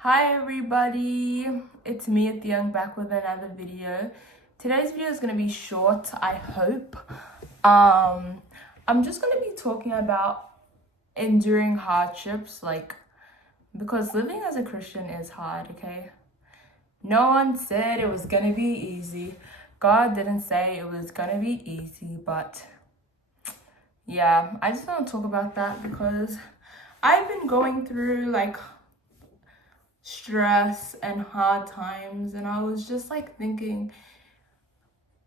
Hi everybody, it's me at the Young back with another video. Today's video is going to be short, I hope. I'm just going to be talking about enduring hardships, because living as a Christian is hard, okay? No one said it was going to be easy. God didn't say it was going to be easy, but yeah, I just want to talk about that because I've been going through stress and hard times, and I was just thinking,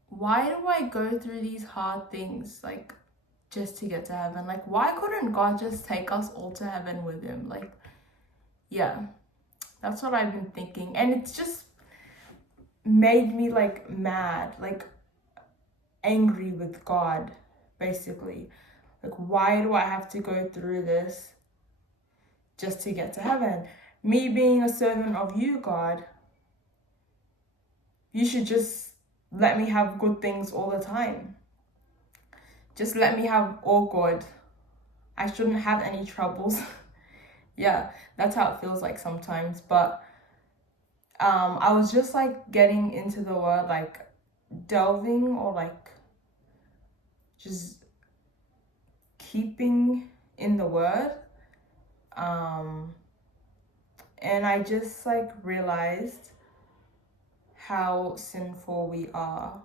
why do I go through these hard things just to get to heaven? Why couldn't God just take us all to heaven with him? Yeah, that's what I've been thinking, and it's just made me mad, angry with God, basically. Why do I have to go through this just to get to heaven? Me being a servant of you, God, you should just let me have good things all the time. Just let me have all good. I shouldn't have any troubles. Yeah, that's how it feels like sometimes. But I was just getting into the word, delving or just keeping in the word. And I just realized how sinful we are.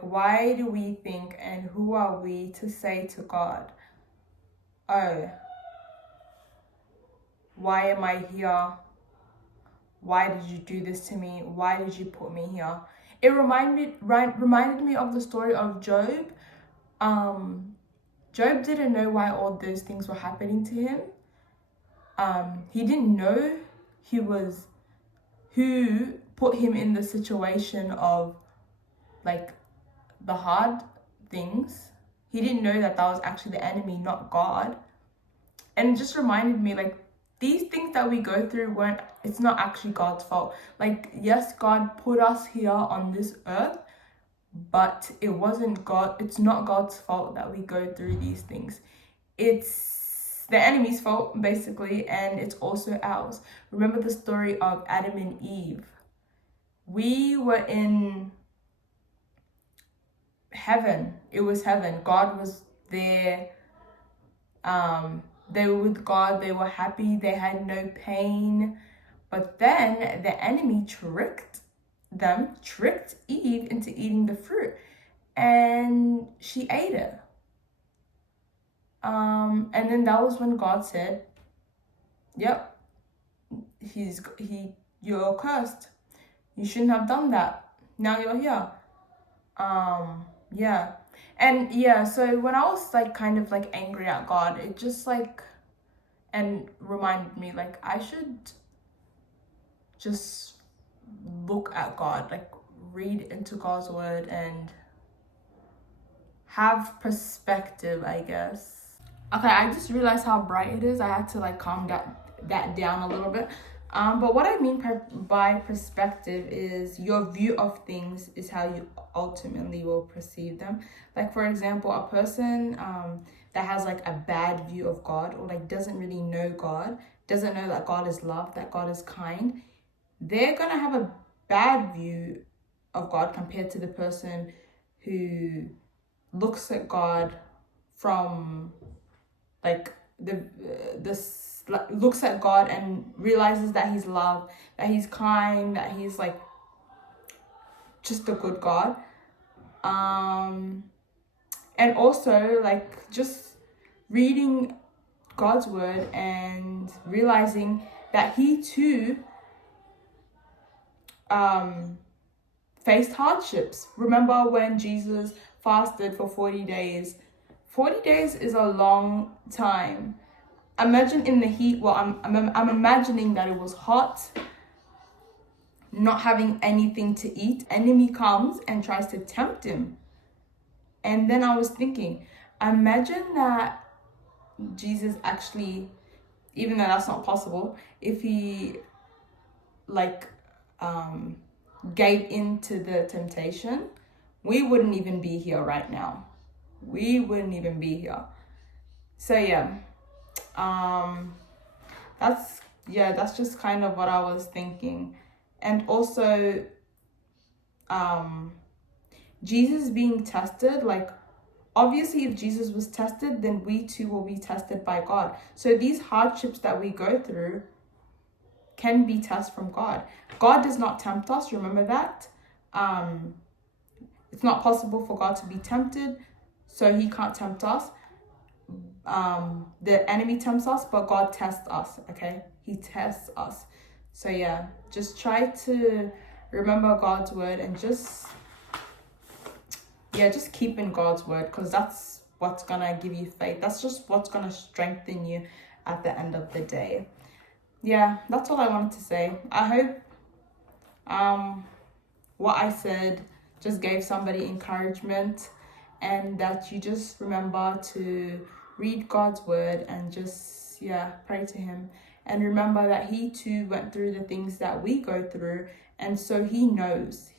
Why do we think, and who are we to say to God, oh, why am I here? Why did you do this to me? Why did you put me here? It reminded me of the story of Job. Job didn't know why all those things were happening to him. He didn't know who put him in the situation of the hard things. He didn't know that was actually the enemy, not God. And it just reminded me, these things that we go through it's not actually God's fault. Yes, God put us here on this earth, but it's not God's fault that we go through these things. It's the enemy's fault, basically, and it's also ours. Remember the story of Adam and Eve. We were in heaven. It was heaven. God was there. They were with God. They were happy. They had no pain. But then the enemy tricked Eve into eating the fruit, and she ate it. And then that was when God said, "Yep, you're cursed. You shouldn't have done that. Now you're here." Yeah. And yeah, so when I was kind of angry at God, it just and reminded me I should just look at God, read into God's word and have perspective, I guess. Okay, I just realized how bright it is. I had to calm that down a little bit. But what I mean by perspective is your view of things is how you ultimately will perceive them. For example, a person that has a bad view of God, or doesn't really know God, doesn't know that God is love, that God is kind, they're gonna have a bad view of God compared to the person who looks at God from looks at God and realizes that he's love, that he's kind, that he's just a good God. And also just reading God's word and realizing that he too faced hardships. Remember when Jesus fasted for 40 days? 40 days is a long time. Imagine in the heat. Well, I'm imagining that it was hot, not having anything to eat. Enemy comes and tries to tempt him. And then I was thinking, imagine that Jesus actually, even though that's not possible, if he gave in to the temptation, we wouldn't even be here right now. We wouldn't even be here. So yeah, that's yeah, that's just kind of what I was thinking. And also, Jesus being tested, like, obviously, if Jesus was tested, then we too will be tested by God. So these hardships that we go through can be tests from God. God does not tempt us, remember that. It's not possible for God to be tempted, so he can't tempt us. The enemy tempts us, but God tests us, okay? He tests us. So yeah, just try to remember God's word and just keep in God's word, because that's what's gonna give you faith. That's just what's gonna strengthen you at the end of the day. Yeah, that's all I wanted to say. I hope what I said just gave somebody encouragement, and that you just remember to read God's word and just pray to him, and remember that he too went through the things that we go through, and so he knows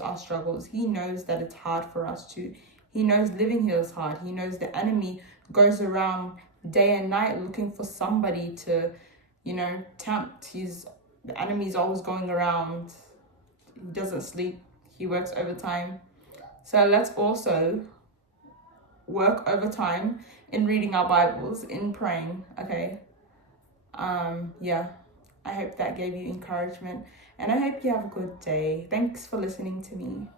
our struggles. He knows that it's hard for us too. He knows living here is hard. He knows the enemy goes around day and night looking for somebody to tempt. The enemy's always going around. He doesn't sleep. He works overtime. So let's also work overtime in reading our Bibles, in praying, okay? Yeah. I hope that gave you encouragement, and I hope you have a good day. Thanks for listening to me.